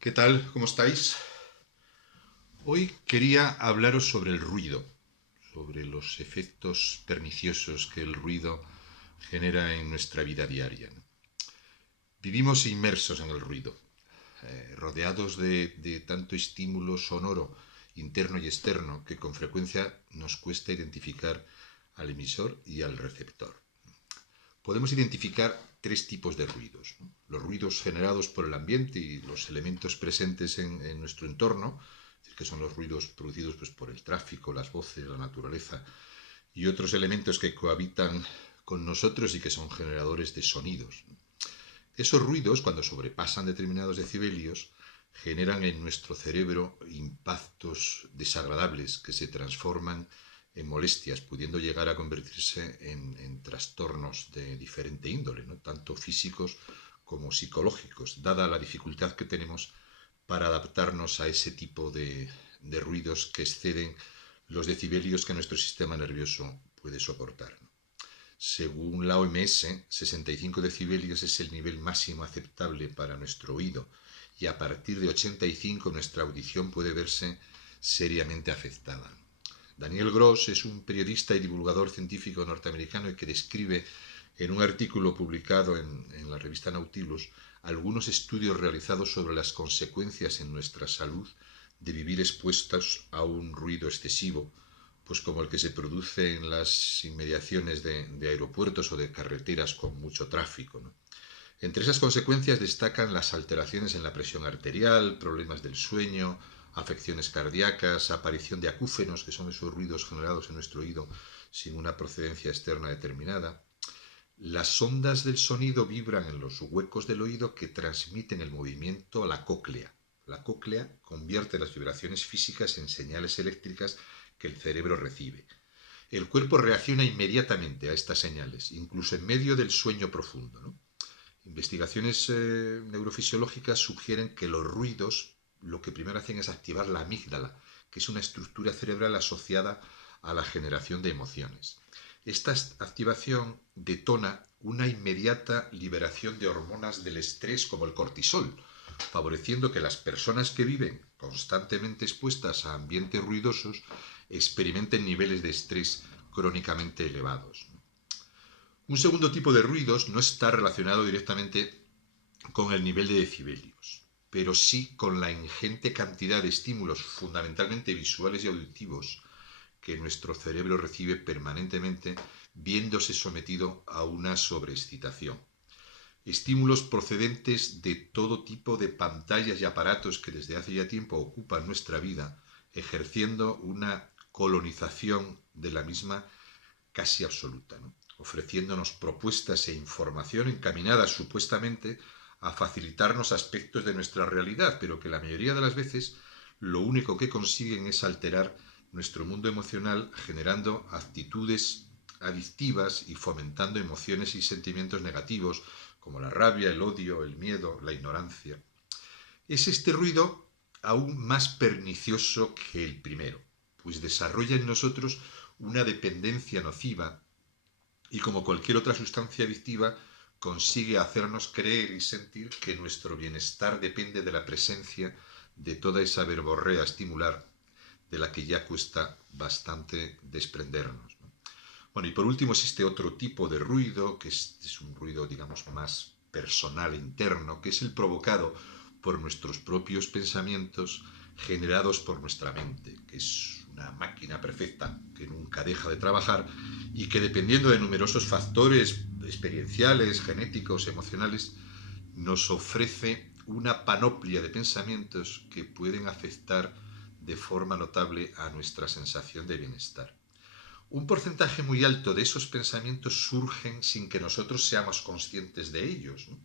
¿Qué tal? ¿Cómo estáis? Hoy quería hablaros sobre el ruido, sobre los efectos perniciosos que el ruido genera en nuestra vida diaria. Vivimos inmersos en el ruido, rodeados de tanto estímulo sonoro interno y externo que con frecuencia nos cuesta identificar al emisor y al receptor. Podemos identificar tres tipos de ruidos, ¿no? Los ruidos generados por el ambiente y los elementos presentes en nuestro entorno, es decir, que son los ruidos producidos pues, por el tráfico, las voces, la naturaleza, y otros elementos que cohabitan con nosotros y que son generadores de sonidos. Esos ruidos, cuando sobrepasan determinados decibelios, generan en nuestro cerebro impactos desagradables que se transforman en molestias, pudiendo llegar a convertirse en trastornos de diferente índole, ¿no? Tanto físicos como psicológicos, dada la dificultad que tenemos para adaptarnos a ese tipo de ruidos que exceden los decibelios que nuestro sistema nervioso puede soportar, ¿no? Según la OMS, 65 decibelios es el nivel máximo aceptable para nuestro oído y a partir de 85 nuestra audición puede verse seriamente afectada. Daniel Gross es un periodista y divulgador científico norteamericano que describe en un artículo publicado en la revista Nautilus algunos estudios realizados sobre las consecuencias en nuestra salud de vivir expuestos a un ruido excesivo, pues como el que se produce en las inmediaciones de aeropuertos o de carreteras con mucho tráfico, ¿no? Entre esas consecuencias destacan las alteraciones en la presión arterial, problemas del sueño, afecciones cardíacas, aparición de acúfenos, que son esos ruidos generados en nuestro oído sin una procedencia externa determinada. Las ondas del sonido vibran en los huecos del oído que transmiten el movimiento a la cóclea. La cóclea convierte las vibraciones físicas en señales eléctricas que el cerebro recibe. El cuerpo reacciona inmediatamente a estas señales, incluso en medio del sueño profundo, ¿no? Investigaciones neurofisiológicas sugieren que los ruidos lo que primero hacen es activar la amígdala, que es una estructura cerebral asociada a la generación de emociones. Esta activación detona una inmediata liberación de hormonas del estrés como el cortisol, favoreciendo que las personas que viven constantemente expuestas a ambientes ruidosos experimenten niveles de estrés crónicamente elevados. Un segundo tipo de ruidos no está relacionado directamente con el nivel de decibelios, pero sí con la ingente cantidad de estímulos, fundamentalmente visuales y auditivos, que nuestro cerebro recibe permanentemente viéndose sometido a una sobreexcitación. Estímulos procedentes de todo tipo de pantallas y aparatos que desde hace ya tiempo ocupan nuestra vida, ejerciendo una colonización de la misma casi absoluta, ¿no? Ofreciéndonos propuestas e información encaminadas supuestamente a facilitarnos aspectos de nuestra realidad, pero que la mayoría de las veces lo único que consiguen es alterar nuestro mundo emocional, generando actitudes adictivas y fomentando emociones y sentimientos negativos como la rabia, el odio, el miedo, la ignorancia. Es este ruido aún más pernicioso que el primero, pues desarrolla en nosotros una dependencia nociva y como cualquier otra sustancia adictiva consigue hacernos creer y sentir que nuestro bienestar depende de la presencia de toda esa verborrea estimular de la que ya cuesta bastante desprendernos, ¿no? Bueno, y por último existe otro tipo de ruido, que es un ruido, digamos, más personal, interno, que es el provocado por nuestros propios pensamientos generados por nuestra mente, que es una máquina perfecta que nunca deja de trabajar y que dependiendo de numerosos factores experienciales, genéticos, emocionales, nos ofrece una panoplia de pensamientos que pueden afectar de forma notable a nuestra sensación de bienestar. Un porcentaje muy alto de esos pensamientos surgen sin que nosotros seamos conscientes de ellos, ¿no?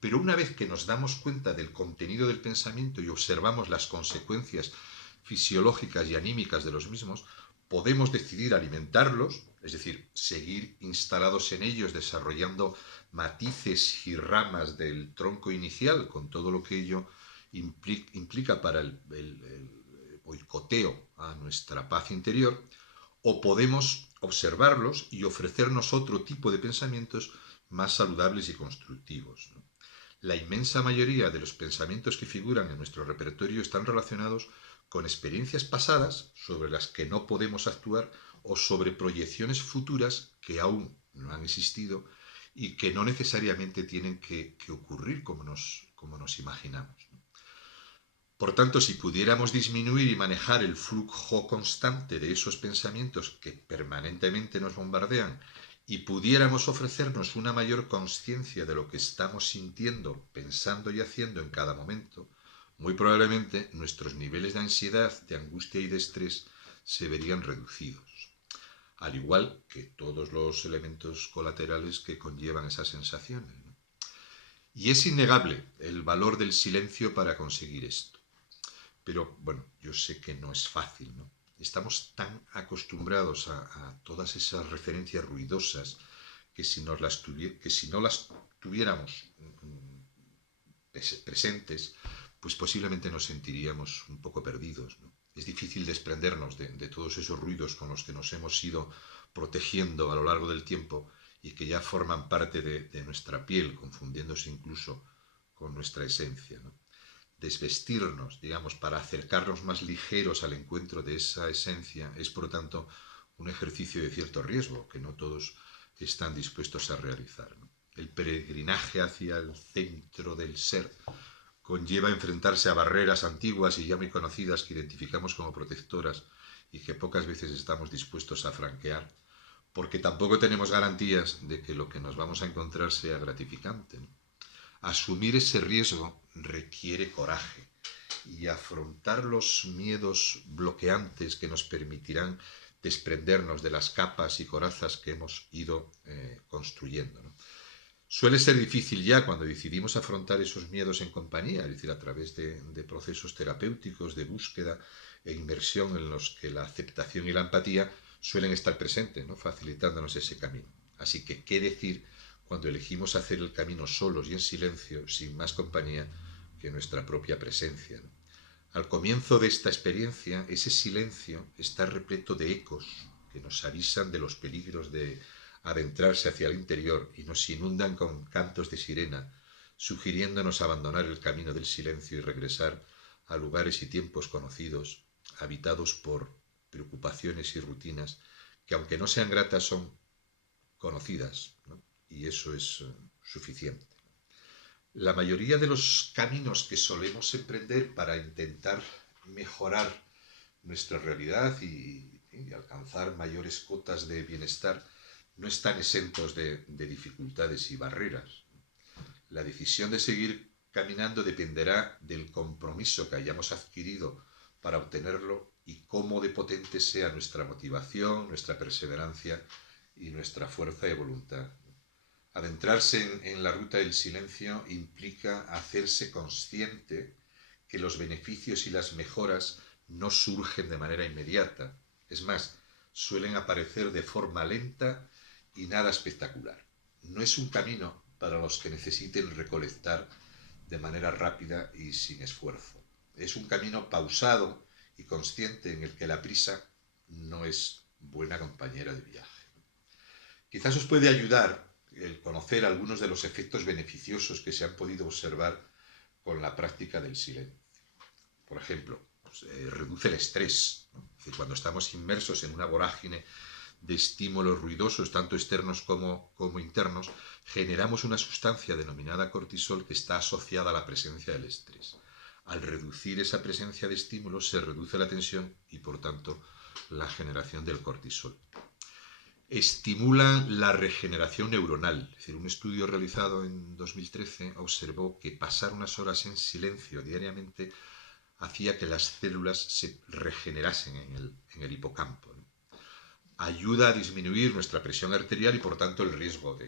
Pero una vez que nos damos cuenta del contenido del pensamiento y observamos las consecuencias fisiológicas y anímicas de los mismos, podemos decidir alimentarlos, es decir, seguir instalados en ellos, desarrollando matices y ramas del tronco inicial, con todo lo que ello implica para el boicoteo a nuestra paz interior, o podemos observarlos y ofrecernos otro tipo de pensamientos más saludables y constructivos, ¿no? La inmensa mayoría de los pensamientos que figuran en nuestro repertorio están relacionados con experiencias pasadas sobre las que no podemos actuar o sobre proyecciones futuras que aún no han existido y que no necesariamente tienen que ocurrir como nos imaginamos. Por tanto, si pudiéramos disminuir y manejar el flujo constante de esos pensamientos que permanentemente nos bombardean y pudiéramos ofrecernos una mayor conciencia de lo que estamos sintiendo, pensando y haciendo en cada momento, muy probablemente nuestros niveles de ansiedad, de angustia y de estrés se verían reducidos, al igual que todos los elementos colaterales que conllevan esas sensaciones, ¿no? Y es innegable el valor del silencio para conseguir esto. Pero bueno, yo sé que no es fácil, ¿no? Estamos tan acostumbrados a todas esas referencias ruidosas que que si no las tuviéramos presentes, pues posiblemente nos sentiríamos un poco perdidos, ¿no? Es difícil desprendernos de todos esos ruidos con los que nos hemos ido protegiendo a lo largo del tiempo y que ya forman parte de nuestra piel, confundiéndose incluso con nuestra esencia, ¿no? Desvestirnos, digamos, para acercarnos más ligeros al encuentro de esa esencia es, por lo tanto, un ejercicio de cierto riesgo que no todos están dispuestos a realizar, ¿no? El peregrinaje hacia el centro del ser conlleva enfrentarse a barreras antiguas y ya muy conocidas que identificamos como protectoras y que pocas veces estamos dispuestos a franquear, porque tampoco tenemos garantías de que lo que nos vamos a encontrar sea gratificante, ¿no? Asumir ese riesgo requiere coraje y afrontar los miedos bloqueantes que nos permitirán desprendernos de las capas y corazas que hemos ido construyendo, ¿no? Suele ser difícil ya cuando decidimos afrontar esos miedos en compañía, es decir, a través de procesos terapéuticos, de búsqueda e inmersión en los que la aceptación y la empatía suelen estar presentes, ¿no? Facilitándonos ese camino. Así que, ¿qué decir cuando elegimos hacer el camino solos y en silencio, sin más compañía que nuestra propia presencia, ¿no? Al comienzo de esta experiencia, ese silencio está repleto de ecos que nos avisan de los peligros de adentrarse hacia el interior y nos inundan con cantos de sirena, sugiriéndonos abandonar el camino del silencio y regresar a lugares y tiempos conocidos, habitados por preocupaciones y rutinas que, aunque no sean gratas, son conocidas, ¿no? Y eso es suficiente. La mayoría de los caminos que solemos emprender para intentar mejorar nuestra realidad y alcanzar mayores cotas de bienestar no están exentos de dificultades y barreras. La decisión de seguir caminando dependerá del compromiso que hayamos adquirido para obtenerlo y cómo de potente sea nuestra motivación, nuestra perseverancia y nuestra fuerza de voluntad. Adentrarse en la ruta del silencio implica hacerse consciente que los beneficios y las mejoras no surgen de manera inmediata. Es más, suelen aparecer de forma lenta y nada espectacular. No es un camino para los que necesiten recolectar de manera rápida y sin esfuerzo. Es un camino pausado y consciente en el que la prisa no es buena compañera de viaje. Quizás os puede ayudar el conocer algunos de los efectos beneficiosos que se han podido observar con la práctica del silencio. Por ejemplo, pues, reduce el estrés, ¿no? Es decir, cuando estamos inmersos en una vorágine de estímulos ruidosos, tanto externos como internos, generamos una sustancia denominada cortisol que está asociada a la presencia del estrés. Al reducir esa presencia de estímulos se reduce la tensión y, por tanto, la generación del cortisol. Estimulan la regeneración neuronal. Es decir, un estudio realizado en 2013 observó que pasar unas horas en silencio diariamente hacía que las células se regenerasen en el hipocampo, ¿no? Ayuda a disminuir nuestra presión arterial y por tanto el riesgo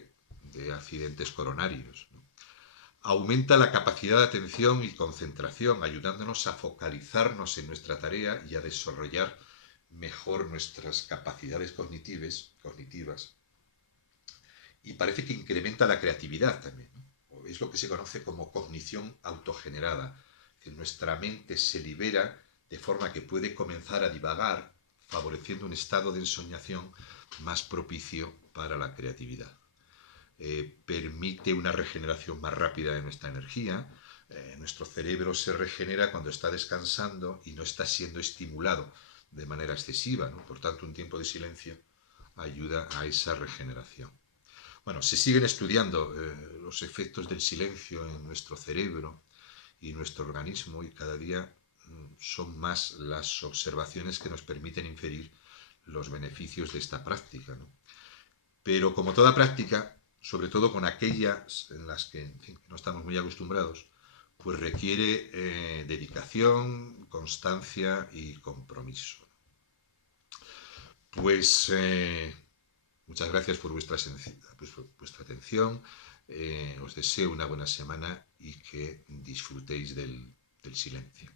de accidentes coronarios, ¿no? Aumenta la capacidad de atención y concentración, ayudándonos a focalizarnos en nuestra tarea y a desarrollar mejor nuestras capacidades cognitivas. Y parece que incrementa la creatividad también, ¿no? Es lo que se conoce como cognición autogenerada. Es decir, nuestra mente se libera de forma que puede comenzar a divagar, favoreciendo un estado de ensoñación más propicio para la creatividad. permite una regeneración más rápida de nuestra energía. Nuestro cerebro se regenera cuando está descansando y no está siendo estimulado de manera excesiva, ¿no? Por tanto, un tiempo de silencio ayuda a esa regeneración. Bueno, se siguen estudiando los efectos del silencio en nuestro cerebro y nuestro organismo, y cada día son más las observaciones que nos permiten inferir los beneficios de esta práctica, ¿no? Pero como toda práctica, sobre todo con aquellas en las que, en fin, no estamos muy acostumbrados, pues requiere dedicación, constancia y compromiso. Pues muchas gracias por vuestra atención. Os deseo una buena semana y que disfrutéis del silencio.